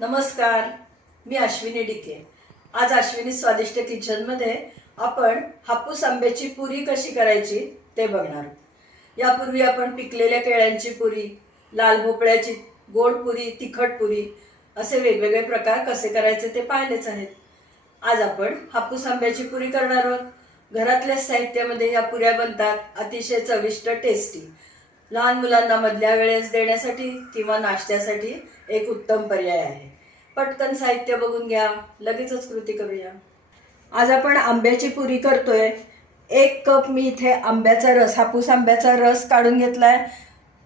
नमस्कार मी अश्विनी डिके. आज अश्विनी स्वादिष्ट किचनमध्ये आपण हापूस आंब्याची पुरी कशी करायची ते बघणार. यापूर्वी आपण पिकलेल्या केळ्यांची पुरी लाल भोपळ्याची गोड पुरी तिखट पुरी असे वेगवेगळे प्रकार कसे करायचे ते पाहिलेच आहेत. आज आपण हापूस आंब्याची पुरी करणार आहोत. घरातल्या साहित्यामध्ये या पुऱ्या बनतात अतिशय चविष्ट टेस्टी लहान मुलांना मधल्या वेळेस देण्यासाठी किंवा नाश्त्यासाठी एक उत्तम पर्याय आहे. पटकन साहित्य बघून घ्या लगेचच कृती करूया. आज आपण आंब्याची पुरी करतोय. एक कप मी इथे आंब्याचा रस हापूस आंब्याचा रस काढून घेतलाय.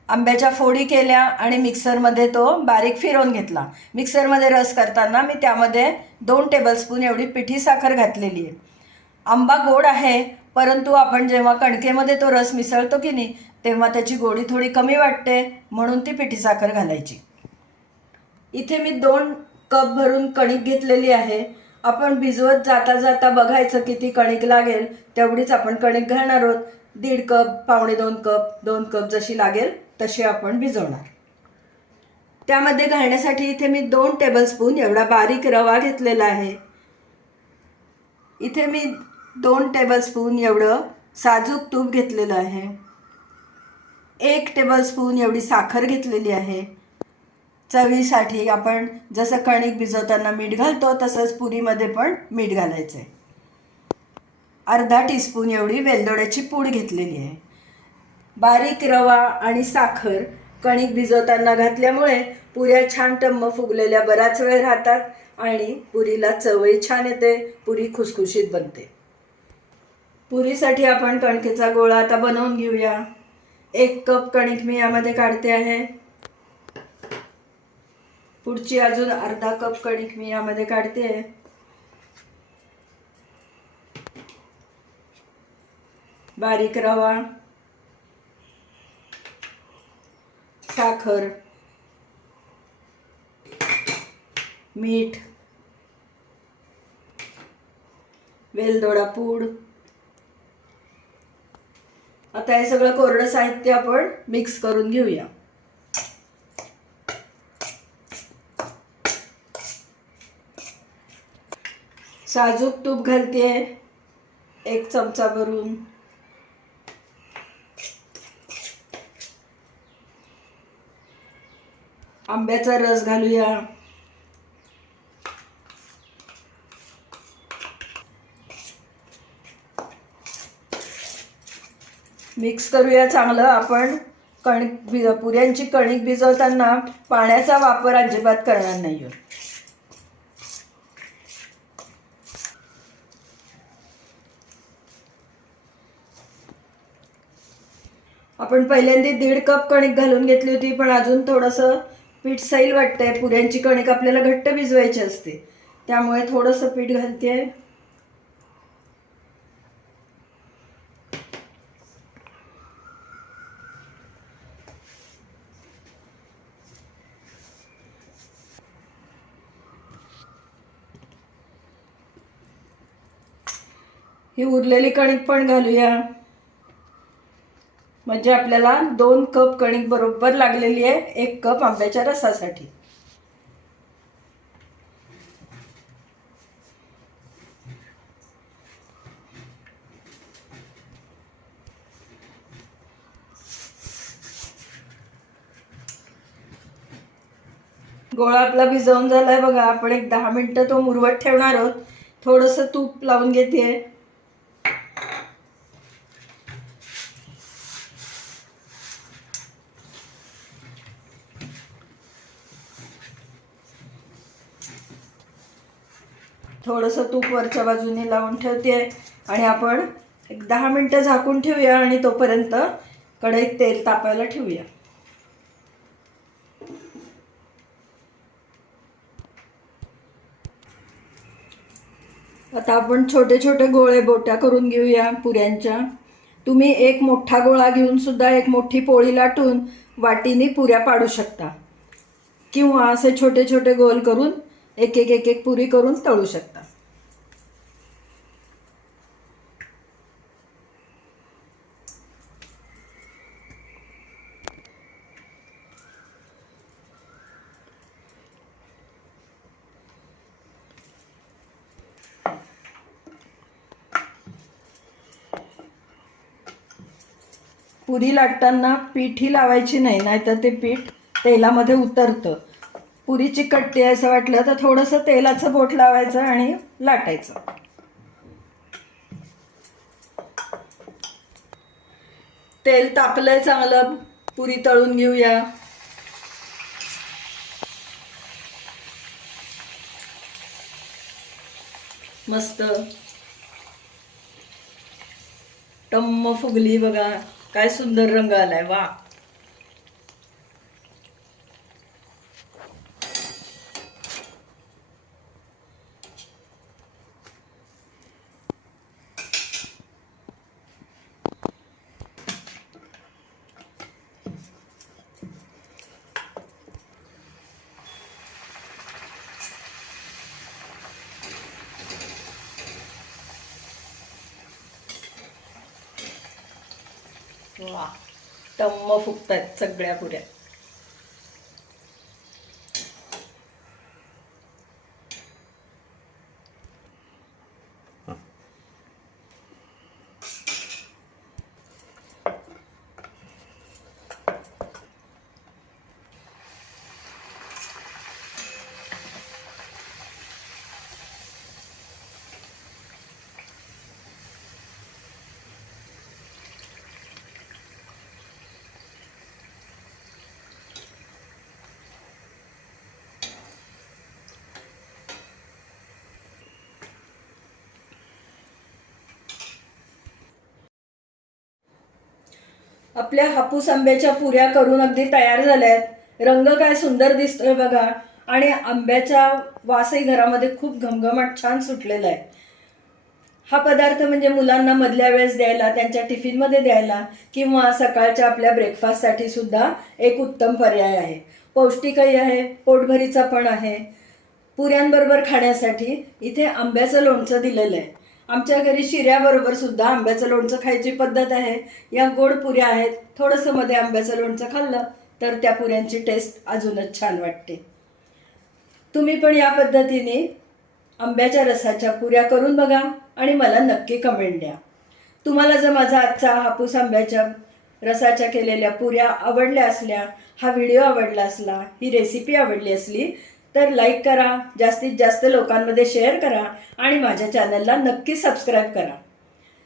आंब्याच्या फोडी केल्या आणि मिक्सरमध्ये तो बारीक फिरवून घेतला. मिक्सरमध्ये रस करताना मी त्यामध्ये दोन टेबलस्पून एवढी पिठी साखर घातलेली आहे. आंबा गोड आहे परंतु आपण जेव्हा कणकेमध्ये तो रस मिसळतो की नाही तेव्हा त्याची गोडी थोडी कमी वाटते म्हणून ती पिठी साखर घालायची. इथे मी दोन कप भरून कणिक घेतलेली आहे. आपण भिजवत जाता जाता बघायचं किती कणिक लागेल तेवढीच आपण कणिक घालणार आहोत. दीड कप पावणे दोन कप दोन कप जशी लागेल तशी आपण भिजवणार. त्यामध्ये घालण्यासाठी इथे मी दोन टेबलस्पून एवढा बारीक रवा घेतलेला आहे. इथे मी दोन टेबलस्पून एवढं साजूक तूप घेतलेलं आहे. एक टेबलस्पून एवढी साखर घेतलेली आहे. चवीसाठी आपण जसं कणिक भिजवताना मीठ घालतो तसंच पुरीमध्ये पण मीठ घालायचं आहे अर्धा टीस्पून एवढी वेलदोड्याची पूड घेतलेली आहे. बारीक रवा आणि साखर कणिक भिजवताना घातल्यामुळे पुऱ्या छान टम्म फुगलेल्या बराच वेळ राहतात आणि पुरीला चवही छान येते पुरी खुसखुशीत बनते. पुरीसाठी आपण कणकेचा गोळा आता बनवून घेऊया. एक कप कणिक मी यामध्ये काढते आहे. पुढची अजून अर्धा कप कणिक मी यामध्ये काढते. आहे बारीक रवा. साखर. मीठ. वेलदोडा पूड. आता हे सगळं कोरडं साहित्य आपण मिक्स करून घेऊया. साजूक तूप घालते एक चमचा भरून. आंब्याचा रस घालूया. मिक्स करूया चांगलं. आपण कणिक भि पुऱ्यांची कणिक भिजवताना पाण्याचा वापर अजिबात करणार नाही आपण पहिल्यांदा दीड कप कणिक घालून घेतली होती पण अजून थोडंसं पीठ सैल वाटतंय. पुऱ्यांची कणिक आपल्याला घट्ट भिजवायची असते. त्यामुळे थोडंसं पीठ घालते ही उरलेली कणिक पण घालूया. म्हणजे आपल्याला दोन कप कणिक बरोबर लागलेली आहे एक कप आंब्याच्या रसासाठी. गोळा आपला भिजवून झालाय बघा. आपण एक दहा मिनिटं तो मुरवत ठेवणार आहोत. थोडंसं तूप लावून घेते. थोडंसं तूप वरच्या बाजूने लावून ठेवते आणि आपण एक दहा मिनटं झाकून ठेवूया आणि तोपर्यंत कढईत तेल तापायला ठेवूया. आता आपण छोटे छोटे गोळे बोट्या करून घेऊया पुऱ्यांच्या. तुम्ही एक मोठा गोळा घेऊन सुद्धा एक मोठी पोळी लाटून वाटीने पुऱ्या पाडू शकता. किंवा असे छोटे छोटे गोल करून एक एक एक एक पुरी करून तळू शकता. पुरी लाटताना पीठ ही लावायची नाही नाहीतर ते पीठ तेलामध्ये उतरतं. पुरी चिकटते असं वाटलं तर थोडंसं तेलाचं बोट लावायचं आणि लाटायचं. तेल तापलंय चांगलं पुरी तळून घेऊया. मस्त. टम्म फुगली बघा काय सुंदर रंग आलाय वा वा टम्म फुगतायत सगळ्या पुऱ्या. आपल्या हापूस आंब्याच्या पुऱ्या करून अगदी तयार झाल्या आहेत रंग काय सुंदर दिसतोय बघा. आणि आंब्याचा वासही घरामध्ये खूप घमघमाट छान सुटलेला आहे. हा पदार्थ म्हणजे मुलांना मधल्या वेळेस द्यायला त्यांच्या टिफिनमध्ये द्यायला किंवा सकाळच्या आपल्या ब्रेकफास्टसाठी सुद्धा एक उत्तम पर्याय आहे. पौष्टिकही आहे पोटभरीचा पण आहे. पुऱ्यांबरोबर खाण्यासाठी इथे आंब्याचं लोणचं दिलेलं आहे. आमच्या घरी शिऱ्याबरोबर सुद्धा आंब्याचं लोणचं खायची पद्धत आहे. या गोड पुऱ्या आहेत. थोडंसं मध्ये आंब्याचं लोणचं खाल्लं तर त्या पुऱ्यांची टेस्ट अजूनच छान वाटते. तुम्ही पण या पद्धतीने आंब्याच्या रसाच्या पुऱ्या करून बघा आणि मला नक्की कमेंट द्या. तुम्हाला जर माझा आजचा हापूस आंब्याच्या रसाच्या केलेल्या पुऱ्या आवडल्या असल्या हा व्हिडिओ आवडला असला ही रेसिपी आवडली असली तर लाईक करा जास्तीत जास्त लोकांमध्ये शेअर करा आणि माझ्या चॅनलला नक्की सबस्क्राईब करा.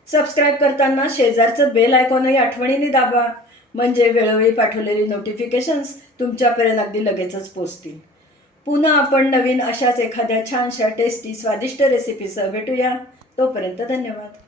सबस्क्राईब करताना शेजारचं बेल आयकॉनही आठवणीने दाबा म्हणजे वेळोवेळी पाठवलेली नोटिफिकेशन्स तुमच्यापर्यंत अगदी लगेचच पोचतील. पुन्हा आपण नवीन अशाच एखाद्या छानशा टेस्टी स्वादिष्ट रेसिपीसह भेटूया. तोपर्यंत धन्यवाद.